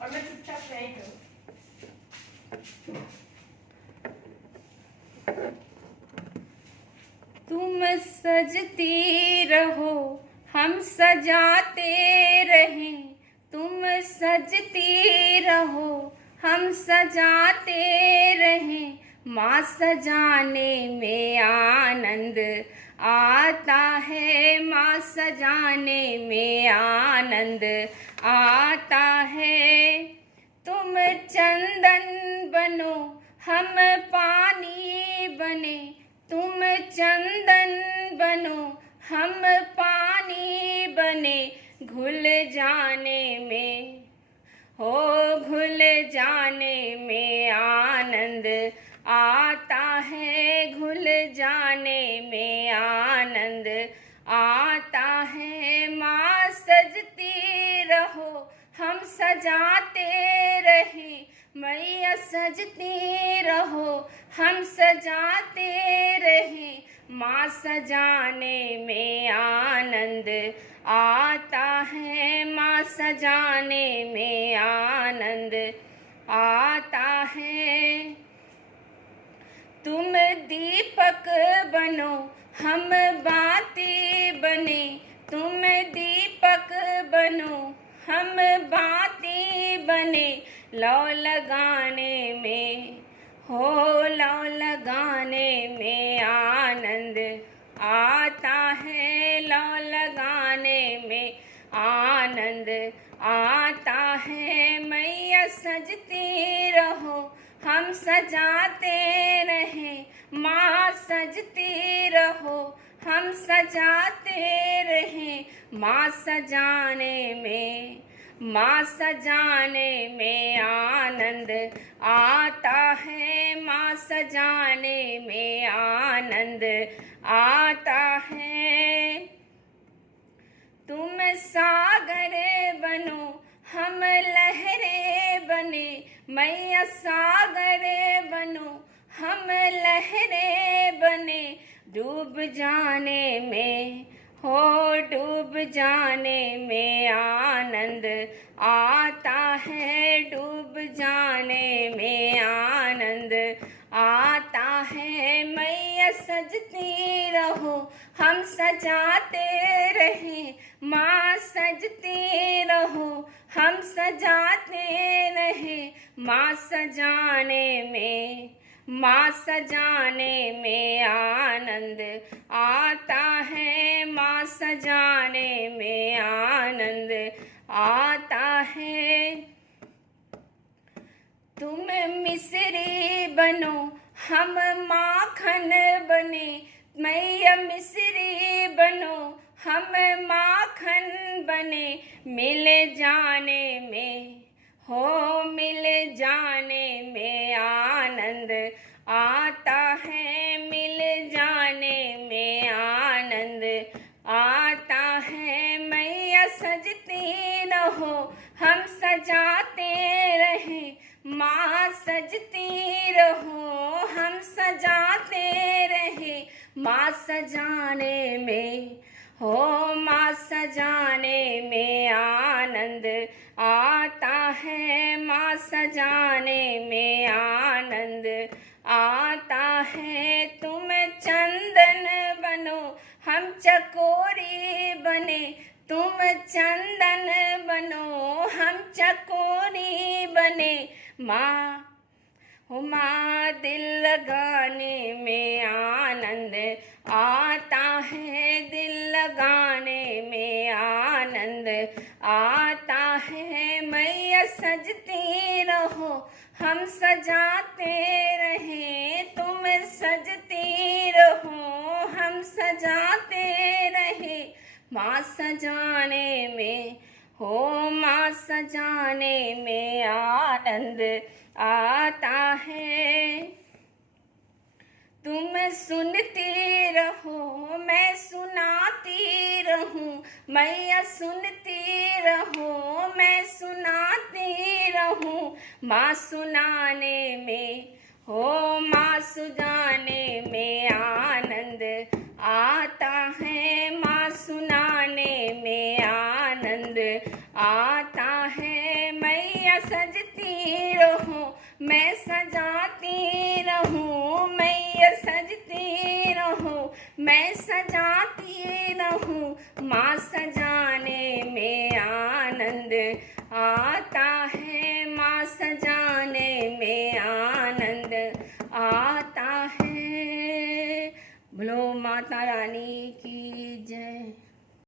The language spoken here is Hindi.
और मैं चुपचाप नहीं करूँ। तुम सजती रहो हम सजाते रहें, तुम सजती रहो हम सजाते रहें, माँ सजाने में आनंद आता है, माँ सजाने में आनंद आता है। तुम चंदन बनो हम पानी बने, तुम चंदन बनो हम पानी बने, घुल जाने में हो घुल जाने में आनंद आता है, घुल जाने में आनंद आता है। माँ सजती रहो हम सजाते रहें, मैया सजती रहो हम सजाते रहें, माँ सजाने में आनंद आता है, माँ सजाने में आनंद आता है। तुम दीपक बनो हम बाती बने, तुम दीपक बनो हम बाती बने, लौ लगाने में हो लौ लगाने में आनंद आता है, लौ लगाने में आनंद आता है। मैया सजती रहो हम सजाते रहें, माँ सजती रहो हम सजाते रहें, माँ सजाने में माँ सजाने में आनंद आता है, माँ सजाने में आनंद आता है। तुम सागर बनो हम लहरें बने, मैया सागर बनो हम लहरें बने, डूब जाने में हो डूब जाने में आनंद आता है, डूब जाने में आनंद आता है। मैया सजती रहो हम सजाते रहें, माँ सजती रहो हम सजाते रहें, माँ सजाने में माँ सजाने में आनंद आता है, माँ सजाने में आनंद आता है। तुम मिश्री बनो हम माखन बने, मैया मिश्री बनो हम माखन बने, मिल जाने में हो मिल जाने में आनंद आता है, मिल जाने में आनंद आता है। मैया सजती रहो हम सजाते रहें, माँ सजती रहो हम सजाते रहें, माँ सजाने में हो माँ सजाने में आनंद आता है, माँ सजाने में आनंद आता है। तुम चंदन बनो हम चकोरी बने, तुम चंदन बनो हम चकोरी बने, माँ हो माँ दिल लगाने में आनंद आता है, दिल लगाने में आनंद आता है। मैया सजती रहो हम सजाते रहें, तुम सजती रहो हम सजाते रहें, माँ सजाने में हो माँ सजाने में आनंद आता है। तुम सुनती रहो मैं सुनाती रहूं, मैया सुनती रहो मैं सुनाती रहूं, माँ सुनाने में हो माँ सुनाने में आनंद आता है, माँ सुनाने में आनंद आता है। मैया सजती रहूं, मैं सजाती रहूं, मैया सजती रहूं, मैं सजाती रहूं। माँ सजाने में आनंद आता है, माँ सजाने में आनंद आता है। बोलो माता रानी की जय।